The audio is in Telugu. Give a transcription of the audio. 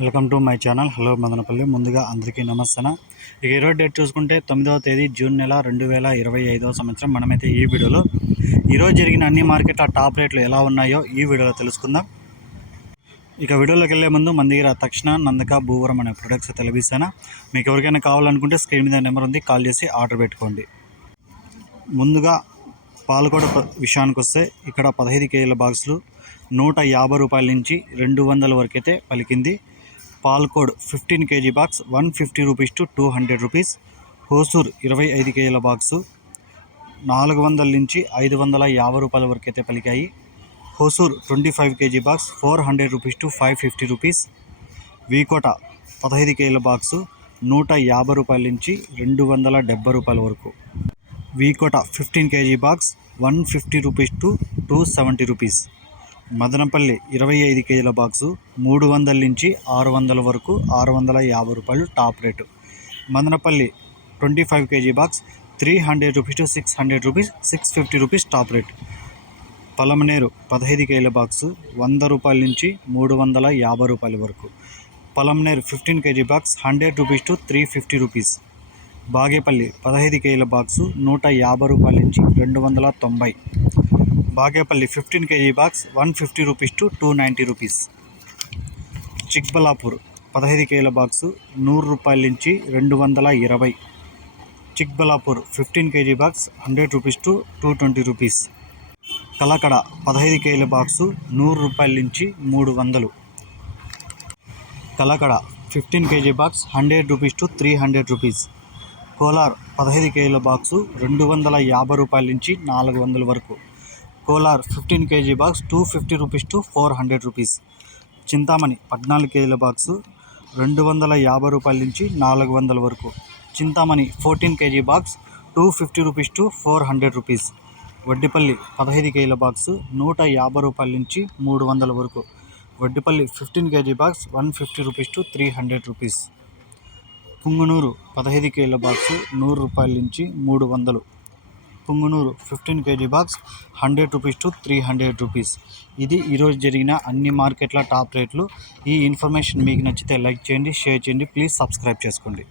Welcome to my channel. Hello Madanapalle. ముందుగా అందరికీ నమస్తే ఇక ఈరోజు డేట్ చూసుకుంటే తొమ్మిదవ తేదీ జూన్ నెల రెండు వేల ఇరవై ఐదవ సంవత్సరం. మనమైతే ఈ వీడియోలో ఈరోజు జరిగిన అన్ని మార్కెట్ల టాప్ రేట్లు ఎలా ఉన్నాయో ఈ వీడియోలో తెలుసుకుందాం. ఇక వీడియోలోకి వెళ్ళే ముందు మన దగ్గర తక్షణ నందక భూవరం అనే ప్రొడక్ట్స్ తెలిపిస్తాను మీకు ఎవరికైనా కావాలనుకుంటే స్క్రీన్ మీద నెంబర్ ఉంది కాల్ చేసి ఆర్డర్ పెట్టుకోండి. ముందుగా పాలకోట విషయానికి వస్తే ఇక్కడ పదహైదు కేజీల బాక్సులు నూట యాభై రూపాయల నుంచి రెండు వందల వరకైతే పలికింది. Palacode fifteen KG box one fifty rupees to two hundred rupees. Hosur ఇరవై ఐదు కేజీల బాక్సు నాలుగు వందల నుంచి ఐదు వందల యాభై రూపాయల వరకు అయితే పలికాయి. Hosur twenty five KG box four hundred rupees to five fifty rupees. V Kota పదహైదు కేజీల బాక్సు నూట యాభై రూపాయల నుంచి రెండు వందల డెబ్బై రూపాయల వరకు. V Kota fifteen KG box one fifty rupees to two seventy rupees. Madanapalle ఇరవై ఐదు కేజీల బాక్సు మూడు వందల నుంచి ఆరు వందల వరకు ఆరు వందల యాభై రూపాయలు top rate. Madanapalle twenty five KG box three hundred rupees to six hundred rupees six fifty rupees top rate. Palamaner పదహైదు కేజీల బాక్సు వంద రూపాయల నుంచి మూడు వందల యాభై రూపాయల వరకు. Palamaner fifteen KG box hundred rupees to three fifty rupees. Bagepalli పదహైదు కేజీల బాక్సు నూట యాభై రూపాయల నుంచి రెండు వందల తొంభై. Bagepalli fifteen KG box one fifty rupees to two ninety rupees. Chikballapur పదహైదు కేజీల బాక్సు నూరు రూపాయల నుంచి రెండు వందల ఇరవై. Chikballapur fifteen KG box hundred rupees to two twenty rupees. Kalakada పదహైదు కేజీల బాక్సు నూరు రూపాయల నుంచి మూడు వందలు. Kalakada fifteen KG box hundred rupees to three hundred rupees. Kolar పదహైదు కేజీల బాక్సు రెండు వందల యాభై రూపాయల నుంచి నాలుగు వందల వరకు. Kolar fifteen KG box two fifty rupees to four hundred rupees. Chintamani పద్నాలుగు కేజీల బాక్సు రెండు వందల యాభై రూపాయల నుంచి నాలుగు వందల వరకు. Chintamani fourteen KG box two fifty rupees to four hundred rupees. Vaddipalli పదహైదు కేజీల బాక్సు నూట యాభై రూపాయల నుంచి మూడు వందల వరకు. Vaddipalli fifteen KG box one fifty rupees to three hundred rupees. Punganur పదహైదు కేజీల బాక్సు నూరు రూపాయల నుంచి మూడు వందలు. Punganur fifteen KG box hundred rupees to three hundred rupees. ఇది ఈరోజు జరిగిన అన్ని మార్కెట్ల టాప్ రేట్లు. ఈ ఇన్ఫర్మేషన్ మీకు నచ్చితే లైక్ చేయండి షేర్ చేయండి. ప్లీజ్ సబ్స్క్రైబ్ చేసుకోండి.